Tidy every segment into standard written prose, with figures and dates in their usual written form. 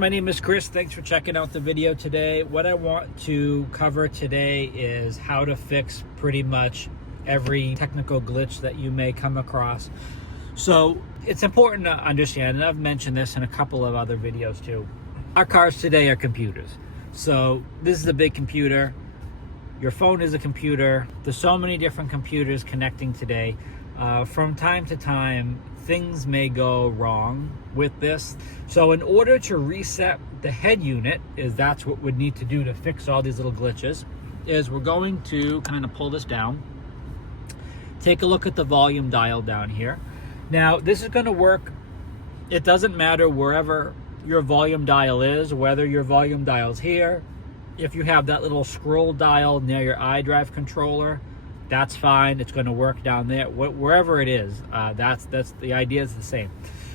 My name is Chris. Thanks for checking out the video today. What I want to cover today is how to fix pretty much every technical glitch that you may come across. So it's important to understand, and I've mentioned this in a couple of other videos too, our cars today are computers. So this is a big computer. Your phone is a computer. There's so many different computers connecting today. From time to time, things may go wrong with this. So in order to reset the head unit, that's what we'd need to do to fix all these little glitches, is we're going to kind of pull this down. Take a look at the volume dial down here. Now, this is going to work. It doesn't matter wherever your volume dial is, whether your volume dial is here. If you have that little scroll dial near your iDrive controller, that's fine. It's going to work down there. Wherever it is, that's the idea is the same.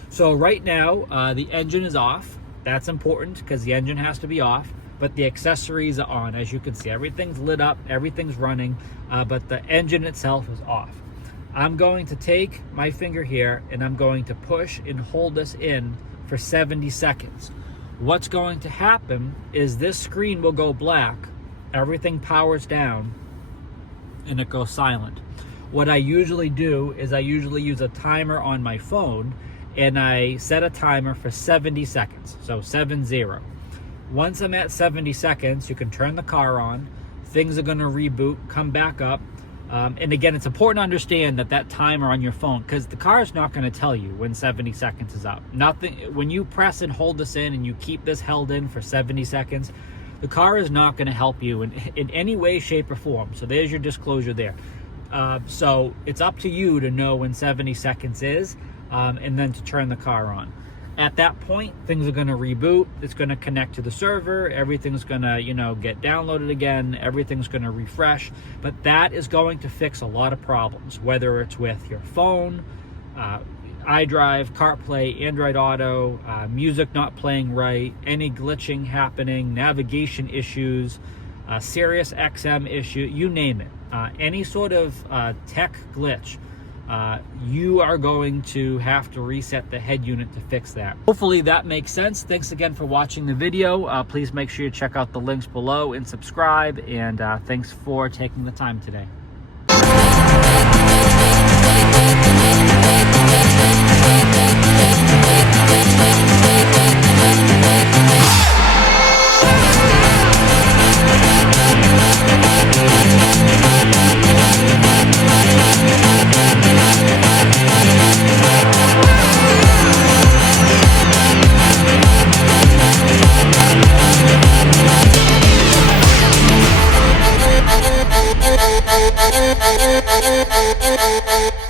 So right now, the engine is off. That's important because the engine has to be off, but the accessories are on. As you can see, everything's lit up, everything's running, but the engine itself is off. I'm going to take my finger here and I'm going to push and hold this in for 70 seconds. What's going to happen is this screen will go black, everything powers down, and it goes silent. What I usually do is I usually use a timer on my phone and I set a timer for 70 seconds, so 70. Once I'm at 70 seconds, you can turn the car on, things are gonna reboot, come back up. And again, it's important to understand that timer on your phone, because the car is not going to tell you when 70 seconds is up. Nothing. When you press and hold this in and you keep this held in for 70 seconds, the car is not going to help you in any way, shape, or form. So there's your disclosure there. So it's up to you to know when 70 seconds is, and then to turn the car on. At that point, things are going to reboot. It's going to connect to the server. Everything's going to, get downloaded again. Everything's going to refresh. But that is going to fix a lot of problems, whether it's with your phone, iDrive, CarPlay, Android Auto, music not playing right, any glitching happening, navigation issues, Sirius XM issue, you name it. Any sort of tech glitch. You are going to have to reset the head unit to fix that. Hopefully that makes sense. Thanks again for watching the video. Please make sure you check out the links below and subscribe. And thanks for taking the time today. Bye.